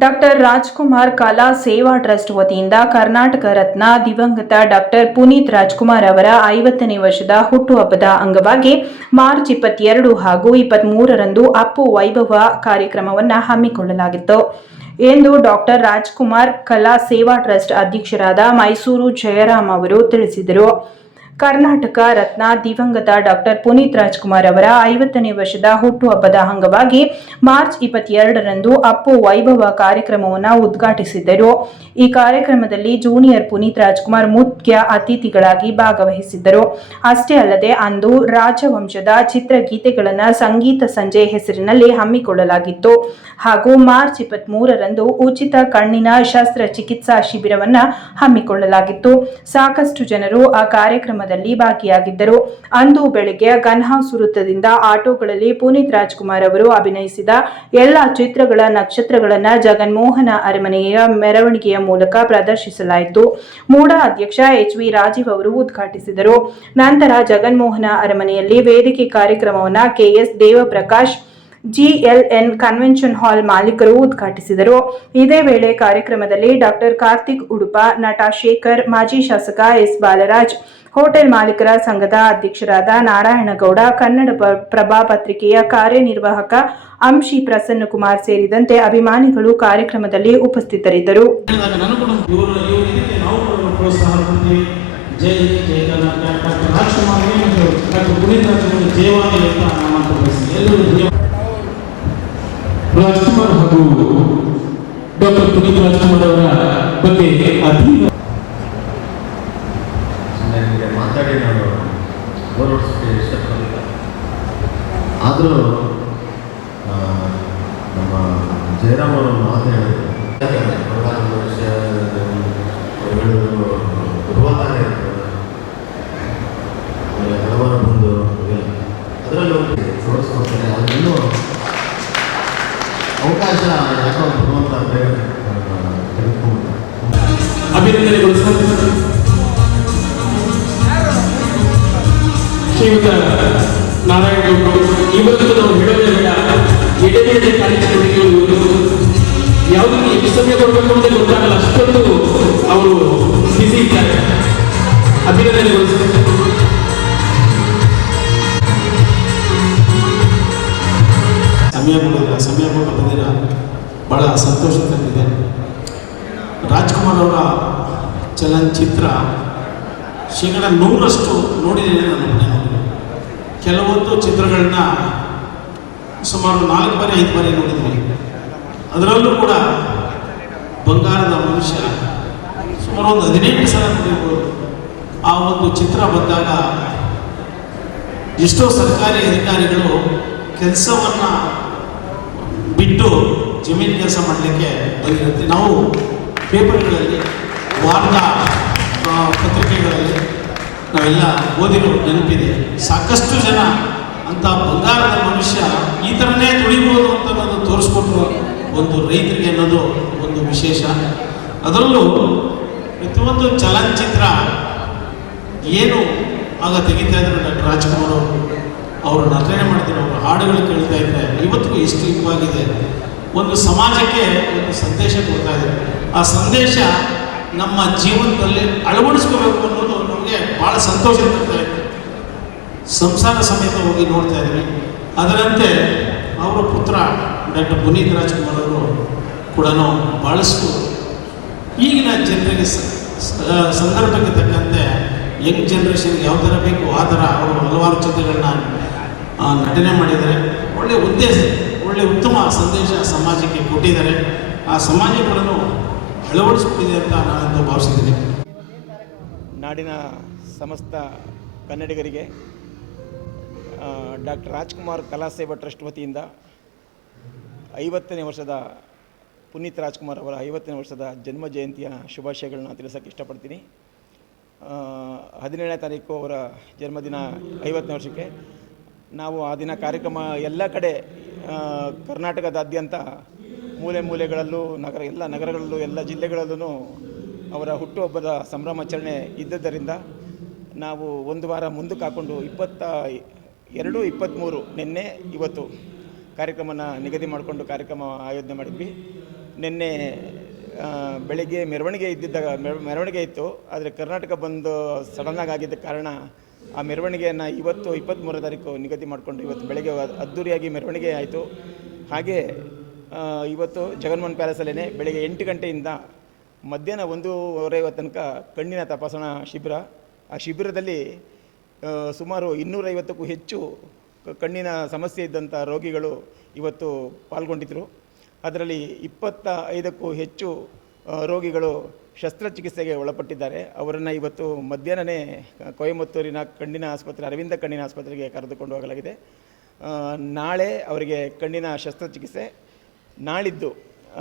Doctor Rajkumar ಕಲಾ ಸೇವಾ trust ವತಿಯಿಂದ ಕರ್ನಾಟಕ ರತ್ನ ದಿವಂಗತ ಡಾಕ್ಟರ್ ಪುನೀತ್ ರಾಜ್ಕುಮಾರ್ ಅವರ 50ನೇ ವರ್ಷದ ಹುಟ್ಟುಹಬ್ಬದ ಅಂಗವಾಗಿ ಮಾರ್ಚ್ 22 ಹಾಗೂ 23ರಂದು ಅಪ್ಪು ವೈಭವ ಕಾರ್ಯಕ್ರಮವನ್ನು ಹಮ್ಮಿಕೊಳ್ಳಲಾಗಿತ್ತು ಎಂದು ಡಾಕ್ಟರ್ ರಾಜ್ಕುಮಾರ್ ಕಲಾ ಸೇವಾ ಟ್ರಸ್ಟ್ ಅಧ್ಯಕ್ಷರಾದ ಮೈಸೂರು ಜಯರಾಮ್ ಅವರು ತಿಳಿಸಿದರು. ಕರ್ನಾಟಕ ರತ್ನ ದಿವಂಗತ ಡಾಕ್ಟರ್ ಪುನೀತ್ ರಾಜ್ಕುಮಾರ್ ಅವರ 50ನೇ ವರ್ಷದ ಹುಟ್ಟುಹಬ್ಬದ ಅಂಗವಾಗಿ ಮಾರ್ಚ್ 22ರಂದು ಅಪ್ಪು ವೈಭವ ಕಾರ್ಯಕ್ರಮವನ್ನು ಉದ್ಘಾಟಿಸಿದ್ದರು. ಈ ಕಾರ್ಯಕ್ರಮದಲ್ಲಿ ಜೂನಿಯರ್ ಪುನೀತ್ ರಾಜ್ಕುಮಾರ್ ಮುಖ್ಯ ಅತಿಥಿಗಳಾಗಿ ಭಾಗವಹಿಸಿದ್ದರು. ಅಷ್ಟೇ ಅಲ್ಲದೆ ಅಂದು ರಾಜವಂಶದ ಚಿತ್ರಗೀತೆಗಳನ್ನು ಸಂಗೀತ ಸಂಜೆ ಹೆಸರಿನಲ್ಲಿ ಹಮ್ಮಿಕೊಳ್ಳಲಾಗಿತ್ತು ಹಾಗೂ ಮಾರ್ಚ್ 23ರಂದು ಉಚಿತ ಕಣ್ಣಿನ ಶಸ್ತ್ರಚಿಕಿತ್ಸಾ ಶಿಬಿರವನ್ನು ಹಮ್ಮಿಕೊಳ್ಳಲಾಗಿತ್ತು. ಸಾಕಷ್ಟು ಜನರು ಆ ಕಾರ್ಯಕ್ರಮದಲ್ಲಿ ಭಾಗಿಯಾಗಿದ್ದರು. ಅಂದು ಬೆಳಗ್ಗೆ ಗನ್ಹೌಸ್ ವೃತ್ತದಿಂದ ಆಟೋಗಳಲ್ಲಿ ಪುನೀತ್ ರಾಜ್ಕುಮಾರ್ ಅವರು ಅಭಿನಯಿಸಿದ ಎಲ್ಲ ಚಿತ್ರಗಳ ನಕ್ಷತ್ರಗಳನ್ನು ಜಗನ್ಮೋಹನ ಅರಮನೆಯ ಮೆರವಣಿಗೆಯ ಮೂಲಕ ಪ್ರದರ್ಶಿಸಲಾಯಿತು. ಮೂಡ ಅಧ್ಯಕ್ಷ ಎಚ್.ವಿ. ರಾಜೀವ್ ಅವರು ಉದ್ಘಾಟಿಸಿದರು. ನಂತರ ಜಗನ್ಮೋಹನ ಅರಮನೆಯಲ್ಲಿ ವೇದಿಕೆ ಕಾರ್ಯಕ್ರಮವನ್ನು KS. Devaprakash GLN convention hall ಮಾಲೀಕರು ಉದ್ಘಾಟಿಸಿದರು. ಇದೇ ವೇಳೆ ಕಾರ್ಯಕ್ರಮದಲ್ಲಿ ಡಾಕ್ಟರ್ ಕಾರ್ತಿಕ್ ಉಡುಪ, ನಟ ಶೇಖರ್, ಮಾಜಿ ಶಾಸಕ ಎಸ್. ಬಾಲರಾಜ್, ಹೋಟೆಲ್ ಮಾಲೀಕರ ಸಂಘದ ಅಧ್ಯಕ್ಷರಾದ ನಾರಾಯಣಗೌಡ, ಕನ್ನಡ ಪ್ರಭಾ ಪತ್ರಿಕೆಯ ಕಾರ್ಯನಿರ್ವಾಹಕ ಅಂಶಿ ಪ್ರಸನ್ನಕುಮಾರ್ ಸೇರಿದಂತೆ ಅಭಿಮಾನಿಗಳು ಕಾರ್ಯಕ್ರಮದಲ್ಲಿ ಉಪಸ್ಥಿತರಿದ್ದರು. ರಾಜ್ಕುಮಾರ್ ಹಾಗೂ ಡಾಕ್ಟರ್ ಪುನೀತ್ ರಾಜ್ಕುಮಾರ್ ಅವರ ಬಗ್ಗೆ ಮಾತಾಡಿ ನಾನು ಓಡಾಡಿಸೋಕ್ಕೆ ಇಷ್ಟಪಡಲಿಲ್ಲ. ಆದರೂ ನಮ್ಮ ಜಯರಾಮ್ ಅವರು ಮಾತಾಡಿದ್ರು ಗುರುವಾತಾನೆ ಹಲವಾರು ಬಂದು ಅದರಲ್ಲೂ ತೋರಿಸ್ಕೊಡ್ತಾರೆ. ಅದನ್ನೂ ಅವಕಾಶ ಯಾಕೋ ಭಗವಂತ ಅಭಿನಂದನೆಗಳು. ಶ್ರೀಯುತ ನಾರಾಯಣಗೌಡರು ಇವತ್ತು ನಾವು ಹೇಳೋದೇ ಬೇಡ, ಎಡೆಬೇಳೆ ಕಾರ್ಯಕ್ರಮಗಳು ಯಾವುದಕ್ಕೆ ಎಷ್ಟು ಸಮಯ ಕೊಡಬೇಕು ಅಂತ ಗೊತ್ತಾಗಲ್ಲ, ಅಷ್ಟೊಂದು ಅವರು ಬಿಸಿ ಇದ್ದಾರೆ. ಅಭಿನಂದನೆಗಳು. ಸಮಯ ಕೊಟ್ಟು ಬಂದಿರ ಭಾಳ ಸಂತೋಷ ತಂದಿದೆ. ರಾಜ್ಕುಮಾರ್ ಅವರ ಚಲನಚಿತ್ರ 100% ನೋಡಿದ್ದೇನೆ ನಾನು. ಕೆಲವೊಂದು ಚಿತ್ರಗಳನ್ನ ಸುಮಾರು 4 ಬಾರಿ 5 ಬಾರಿ ನೋಡಿದ್ದೀನಿ. ಅದರಲ್ಲೂ ಕೂಡ ಬಂಗಾರದ ಮನುಷ್ಯ ಸುಮಾರು ಒಂದು 18 ಸಲ ನೋಡಿರ್ಬೋದು. ಆ ಒಂದು ಚಿತ್ರ ಬಂದಾಗ ಎಷ್ಟೋ ಸರ್ಕಾರಿ ಅಧಿಕಾರಿಗಳು ಕೆಲಸವನ್ನು ಬಿಟ್ಟು ಜಮೀನು ಕೆಲಸ ಮಾಡಲಿಕ್ಕೆ ಬಂದಿರುತ್ತೆ. ನಾವು ಪೇಪರ್ಗಳಲ್ಲಿ, ವಾರ್ತಾ ಪತ್ರಿಕೆಗಳಲ್ಲಿ ನಾವೆಲ್ಲ ಓದಿರೋ ನೆನಪಿದೆ. ಸಾಕಷ್ಟು ಜನ ಅಂತ ಬಂಗಾರದ ಮನುಷ್ಯ ಈ ಥರನೇ ದುಡಿಬೋದು ಅಂತ ಅನ್ನೋದು ತೋರಿಸ್ಕೊಟ್ರು ಒಂದು ರೈತರಿಗೆ ಅನ್ನೋದು ಒಂದು ವಿಶೇಷ. ಅದರಲ್ಲೂ ಪ್ರತಿಯೊಂದು ಚಲನಚಿತ್ರ ಏನು ಆಗ ತೆಗಿತಾ ಇದ್ರು ಡಾಕ್ಟರ್ ರಾಜ್ಕುಮಾರ್ ಅವರು ನಟನೆ ಮಾಡ್ತಿರೋ ಹಾಡುಗಳು ಕೇಳ್ತಾ ಇದ್ದರೆ ಇವತ್ತಿಗೂ ಎಷ್ಟು ಇವಾಗಿದೆ. ಒಂದು ಸಮಾಜಕ್ಕೆ ಒಂದು ಸಂದೇಶ ಕೊಡ್ತಾ ಇದೆ. ಆ ಸಂದೇಶ ನಮ್ಮ ಜೀವನದಲ್ಲಿ ಅಳವಡಿಸ್ಕೋಬೇಕು ಅನ್ನೋದು ನಮಗೆ ಭಾಳ ಸಂತೋಷ ತರ್ತಾ ಇತ್ತು. ಸಂಸಾರ ಸಮೇತ ಹೋಗಿ ನೋಡ್ತಾ ಇದ್ವಿ. ಅದರಂತೆ ಅವರ ಪುತ್ರ ಡಾಕ್ಟರ್ ಪುನೀತ್ ರಾಜ್ಕುಮಾರ್ ಅವರು ಕೂಡ ಭಾಳಷ್ಟು ಈಗಿನ ಜನರಿಗೆ ಸಂದರ್ಭಕ್ಕೆ ತಕ್ಕಂತೆ ಯಂಗ್ ಜನ್ರೇಷನ್ಗೆ ಯಾವ ಥರ ಬೇಕು ಆ ಥರ ಅವರು ಹಲವಾರು ಚಿತ್ರಗಳನ್ನ ನಟನೆ ಮಾಡಿದ್ದಾರೆ. ಒಳ್ಳೆ ಉತ್ತಮ ಸಂದೇಶ ಸಮಾಜಕ್ಕೆ ಕೊಟ್ಟಿದ್ದಾರೆ. ಆ ಸಮಾಜಗಳನ್ನು ಅಳವಡಿಸ್ಕೊಂಡಿದೆ ಅಂತ ನಾನಂತೂ ಭಾವಿಸಿದ್ದೀನಿ. ನಾಡಿನ ಸಮಸ್ತ ಕನ್ನಡಿಗರಿಗೆ ಡಾಕ್ಟರ್ ರಾಜ್ಕುಮಾರ್ ಕಲಾ ಸೇವಾ ಟ್ರಸ್ಟ್ ವತಿಯಿಂದ 50ನೇ ವರ್ಷದ ಪುನೀತ್ ರಾಜ್ಕುಮಾರ್ ಅವರ 50ನೇ ವರ್ಷದ ಜನ್ಮ ಜಯಂತಿಯ ಶುಭಾಶಯಗಳನ್ನ ತಿಳಿಸೋಕ್ಕೆ ಇಷ್ಟಪಡ್ತೀನಿ. 17ನೇ ತಾರೀಕು ಅವರ ಜನ್ಮದಿನ 50ನೇ ವರ್ಷಕ್ಕೆ ನಾವು ಆ ದಿನ ಕಾರ್ಯಕ್ರಮ ಎಲ್ಲ ಕಡೆ ಕರ್ನಾಟಕದಾದ್ಯಂತ ಮೂಲೆ ಮೂಲೆಗಳಲ್ಲೂ ಎಲ್ಲ ನಗರಗಳಲ್ಲೂ ಎಲ್ಲ ಜಿಲ್ಲೆಗಳಲ್ಲೂ ಅವರ ಹುಟ್ಟುಹಬ್ಬದ ಸಂಭ್ರಮಾಚರಣೆ ಇದ್ದದ್ದರಿಂದ ನಾವು ಒಂದು ವಾರ ಮುಂದಕ್ಕೆ ಹಾಕ್ಕೊಂಡು 22, 23 ನಿನ್ನೆ ಇವತ್ತು ಕಾರ್ಯಕ್ರಮನ ನಿಗದಿ ಮಾಡಿಕೊಂಡು ಕಾರ್ಯಕ್ರಮ ಆಯೋಜನೆ ಮಾಡಿದ್ವಿ. ನಿನ್ನೆ ಬೆಳಿಗ್ಗೆ ಮೆರವಣಿಗೆ ಇದ್ದಿದ್ದಾಗ ಮೆರವಣಿಗೆ ಇತ್ತು. ಆದರೆ ಕರ್ನಾಟಕ ಬಂದು ಸಡನ್ನಾಗಿ ಆಗಿದ್ದ ಕಾರಣ ಆ ಮೆರವಣಿಗೆಯನ್ನು ಇವತ್ತು 23ನೇ ತಾರೀಕು ನಿಗದಿ ಮಾಡಿಕೊಂಡು ಇವತ್ತು ಬೆಳಗ್ಗೆ ಅದ್ಧೂರಿಯಾಗಿ ಮೆರವಣಿಗೆ ಆಯಿತು. ಹಾಗೆ ಇವತ್ತು ಜಗನ್ಮೋಹನ್ ಪ್ಯಾಲೇಸಲ್ಲೇ ಬೆಳಗ್ಗೆ 8 ಗಂಟೆಯಿಂದ ಮಧ್ಯಾಹ್ನ 1:30 ತನಕ ಕಣ್ಣಿನ ತಪಾಸಣಾ ಶಿಬಿರ. ಆ ಶಿಬಿರದಲ್ಲಿ ಸುಮಾರು 250ಕ್ಕೂ ಹೆಚ್ಚು ಕಣ್ಣಿನ ಸಮಸ್ಯೆ ಇದ್ದಂಥ ರೋಗಿಗಳು ಇವತ್ತು ಪಾಲ್ಗೊಂಡಿದ್ದರು. ಅದರಲ್ಲಿ 25ಕ್ಕೂ ಹೆಚ್ಚು ರೋಗಿಗಳು ಶಸ್ತ್ರಚಿಕಿತ್ಸೆಗೆ ಒಳಪಟ್ಟಿದ್ದಾರೆ. ಅವರನ್ನು ಇವತ್ತು ಮಧ್ಯಾಹ್ನವೇ ಕೊಯಮತ್ತೂರಿನ ಕಣ್ಣಿನ ಆಸ್ಪತ್ರೆ, ಅರವಿಂದ ಕಣ್ಣಿನ ಆಸ್ಪತ್ರೆಗೆ ಕರೆದುಕೊಂಡು ಹೋಗಲಾಗಿದೆ. ನಾಳೆ ಅವರಿಗೆ ಕಣ್ಣಿನ ಶಸ್ತ್ರಚಿಕಿತ್ಸೆ, ನಾಳಿದ್ದು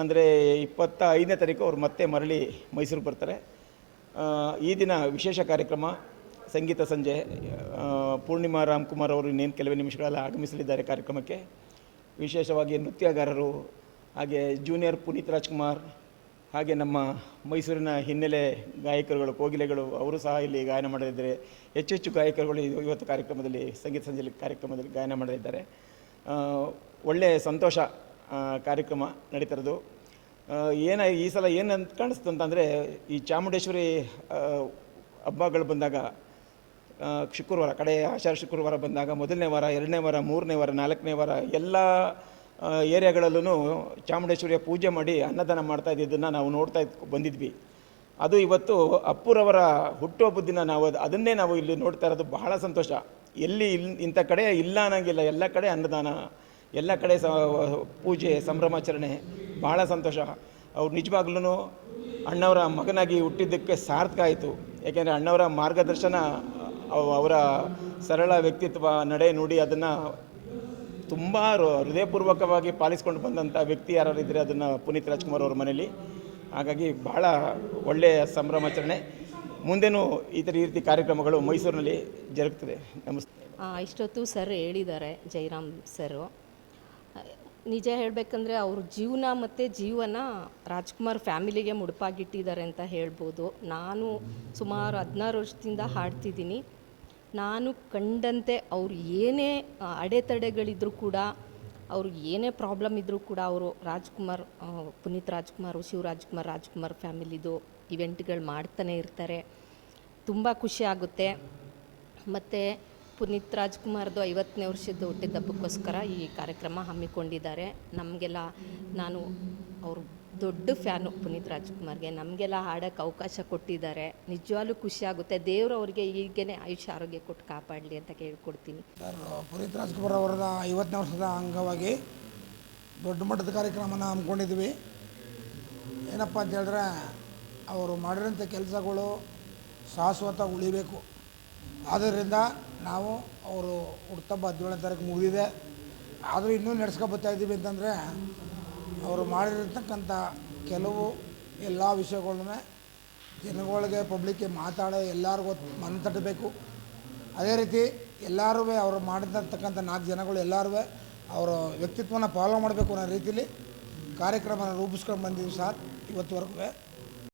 ಅಂದರೆ 25ನೇ ತಾರೀಕು ಅವರು ಮತ್ತೆ ಮರಳಿ ಮೈಸೂರಿಗೆ ಬರ್ತಾರೆ. ಈ ದಿನ ವಿಶೇಷ ಕಾರ್ಯಕ್ರಮ ಸಂಗೀತ ಸಂಜೆ. ಪೂರ್ಣಿಮಾ ರಾಮ್ಕುಮಾರ್ ಅವರು ಇನ್ನೇನು ಕೆಲವೇ ನಿಮಿಷಗಳಲ್ಲಿ ಆಗಮಿಸಲಿದ್ದಾರೆ ಕಾರ್ಯಕ್ರಮಕ್ಕೆ. ವಿಶೇಷವಾಗಿ ನೃತ್ಯಗಾರರು, ಹಾಗೆ ಜೂನಿಯರ್ ಪುನೀತ್ ರಾಜ್ಕುಮಾರ್, ಹಾಗೆ ನಮ್ಮ ಮೈಸೂರಿನ ಹಿನ್ನೆಲೆ ಗಾಯಕರುಗಳು, ಕೋಗಿಲೆಗಳು, ಅವರು ಸಹ ಇಲ್ಲಿ ಗಾಯನ ಮಾಡಲಿದ್ದಾರೆ. ಹೆಚ್ಚೆಚ್ಚು ಗಾಯಕರುಗಳು ಇವತ್ತು ಕಾರ್ಯಕ್ರಮದಲ್ಲಿ, ಸಂಗೀತ ಸಂಜೆ ಕಾರ್ಯಕ್ರಮದಲ್ಲಿ ಗಾಯನ ಮಾಡಲಿದ್ದಾರೆ. ಒಳ್ಳೆಯ ಸಂತೋಷ ಕಾರ್ಯಕ್ರಮ ನಡೀತಿರೋದು. ಈ ಸಲ ಏನಂತ ಕಾಣಿಸ್ತು ಅಂತಂದರೆ, ಈ ಚಾಮುಂಡೇಶ್ವರಿ ಹಬ್ಬಗಳು ಬಂದಾಗ ಶುಕ್ರವಾರ, ಕಡೆ ಆಷಾಢ ಶುಕ್ರವಾರ ಬಂದಾಗ 1ನೇ ವಾರ, 2ನೇ ವಾರ, 3ನೇ ವಾರ, 4ನೇ ವಾರ ಎಲ್ಲ ಏರಿಯಾಗಳಲ್ಲೂ ಚಾಮುಂಡೇಶ್ವರಿಯ ಪೂಜೆ ಮಾಡಿ ಅನ್ನದಾನ ಮಾಡ್ತಾ ಇದ್ದಿದ್ದನ್ನು ನಾವು ನೋಡ್ತಾ ಬಂದಿದ್ವಿ. ಅದು ಇವತ್ತು ಅಪ್ಪುರವರ ಹುಟ್ಟುಹಬ್ಬದ ದಿನ ಅದನ್ನೇ ನಾವು ಇಲ್ಲಿ ನೋಡ್ತಾ ಇರೋದು ಬಹಳ ಸಂತೋಷ. ಎಲ್ಲಿ ಇಂಥ ಕಡೆ ಇಲ್ಲ ಅನ್ನೋಂಗಿಲ್ಲ, ಎಲ್ಲ ಕಡೆ ಅನ್ನದಾನ, ಎಲ್ಲ ಕಡೆ ಪೂಜೆ, ಸಂಭ್ರಮಾಚರಣೆ, ಬಹಳ ಸಂತೋಷ. ಅವ್ರು ನಿಜವಾಗ್ಲೂ ಅಣ್ಣವರ ಮಗನಾಗಿ ಹುಟ್ಟಿದ್ದಕ್ಕೆ ಸಾರ್ಥಕ ಆಯಿತು. ಏಕೆಂದರೆ ಅಣ್ಣವರ ಮಾರ್ಗದರ್ಶನ, ಅವರ ಸರಳ ವ್ಯಕ್ತಿತ್ವ, ನಡೆ ನುಡಿ, ಅದನ್ನು ತುಂಬ ಹೃದಯಪೂರ್ವಕವಾಗಿ ಪಾಲಿಸ್ಕೊಂಡು ಬಂದಂಥ ವ್ಯಕ್ತಿ ಯಾರು ಇದ್ದರೆ ಅದನ್ನು ಪುನೀತ್ ರಾಜ್ಕುಮಾರ್ ಅವ್ರ ಮನೇಲಿ. ಹಾಗಾಗಿ ಬಹಳ ಒಳ್ಳೆಯ ಸಂಭ್ರಮಾಚರಣೆ. ಮುಂದೇನೂ ಈ ರೀತಿ ಕಾರ್ಯಕ್ರಮಗಳು ಮೈಸೂರಿನಲ್ಲಿ ಜರುಗ್ತದೆ. ನಮಸ್ತೆ. ಇಷ್ಟೊತ್ತು ಸರ್ ಹೇಳಿದ್ದಾರೆ, ಜಯರಾಮ್ ಸರು. ನಿಜ ಹೇಳಬೇಕಂದ್ರೆ ಅವ್ರ ಜೀವನ ಮತ್ತು ಜೀವನ ರಾಜ್ಕುಮಾರ್ ಫ್ಯಾಮಿಲಿಗೆ ಮುಡುಪಾಗಿಟ್ಟಿದ್ದಾರೆ ಅಂತ ಹೇಳ್ಬೋದು. ನಾನು ಸುಮಾರು 16 ವರ್ಷದಿಂದ ಹಾಡ್ತಿದ್ದೀನಿ. ನಾನು ಕಂಡಂತೆ ಅವ್ರು ಏನೇ ಅಡೆತಡೆಗಳಿದ್ರೂ ಕೂಡ, ಅವ್ರು ಏನೇ ಪ್ರಾಬ್ಲಮ್ ಇದ್ದರೂ ಕೂಡ ಅವರು ರಾಜ್ಕುಮಾರ್, ಪುನೀತ್ ರಾಜ್ಕುಮಾರ್, ರಾಜ್ಕುಮಾರ್ ಫ್ಯಾಮಿಲಿದು ಇವೆಂಟ್ಗಳು ಮಾಡ್ತಾನೆ ಇರ್ತಾರೆ. ತುಂಬ ಖುಷಿ ಆಗುತ್ತೆ. ಮತ್ತು ಪುನೀತ್ ರಾಜ್ಕುಮಾರ್ದು 50ನೇ ವರ್ಷದ ಹುಟ್ಟಿದಬ್ಬಕ್ಕೋಸ್ಕರ ಈ ಕಾರ್ಯಕ್ರಮ ಹಮ್ಮಿಕೊಂಡಿದ್ದಾರೆ. ನಮಗೆಲ್ಲ, ನಾನು ಅವ್ರ ದೊಡ್ಡ ಫ್ಯಾನು ಪುನೀತ್ ರಾಜ್ಕುಮಾರ್ಗೆ. ನಮಗೆಲ್ಲ ಹಾಡೋಕ್ಕೆ ಅವಕಾಶ ಕೊಟ್ಟಿದ್ದಾರೆ. ನಿಜವಾಗ್ಲೂ ಖುಷಿ ಆಗುತ್ತೆ. ದೇವರು ಅವರಿಗೆ ಹೀಗೇ ಆಯುಷ್ಯ ಆರೋಗ್ಯ ಕೊಟ್ಟು ಕಾಪಾಡಲಿ ಅಂತ ಕೇಳ್ಕೊಡ್ತೀನಿ. ಸರ್, ಪುನೀತ್ ರಾಜ್ಕುಮಾರ್ ಅವರ 50ನೇ ವರ್ಷದ ಅಂಗವಾಗಿ ದೊಡ್ಡ ಮಟ್ಟದ ಕಾರ್ಯಕ್ರಮನ ಹಮ್ಮಿಕೊಂಡಿದ್ವಿ. ಏನಪ್ಪ ಅಂತ ಹೇಳಿದ್ರೆ, ಅವರು ಮಾಡಿರೋಂಥ ಕೆಲಸಗಳು ಶಾಶ್ವತ ಉಳಿಬೇಕು. ಆದ್ದರಿಂದ ನಾವು ಅವರು ಹುಟ್ಟುಹಬ್ಬ 17ನೇ ತಾರೀಕು ಮುಗಿದಿದೆ, ಆದರೂ ಇನ್ನೂ ನಡೆಸ್ಕೊಬರ್ತಾಯಿದ್ದೀವಿ ಅಂತಂದರೆ, ಅವರು ಮಾಡಿರ್ತಕ್ಕಂಥ ಕೆಲವು ಎಲ್ಲ ವಿಷಯಗಳನ್ನ ಜನಗಳಿಗೆ, ಪಬ್ಲಿಕ್ಗೆ ಮಾತಾಡೋ ಎಲ್ಲರಿಗೂ ಮನ ತಟ್ಟಬೇಕು. ಅದೇ ರೀತಿ ಎಲ್ಲರೂ ಅವರು ಮಾಡಿರ್ತಕ್ಕಂಥ 4 ಜನಗಳು ಎಲ್ಲರೂ ಅವರ ವ್ಯಕ್ತಿತ್ವನ ಫಾಲೋ ಮಾಡಬೇಕು ಅನ್ನೋ ರೀತಿಯಲ್ಲಿ ಕಾರ್ಯಕ್ರಮನ ರೂಪಿಸ್ಕೊಂಡು ಬಂದಿದ್ದೀವಿ ಸರ್ ಇವತ್ತುವರೆಗೂ.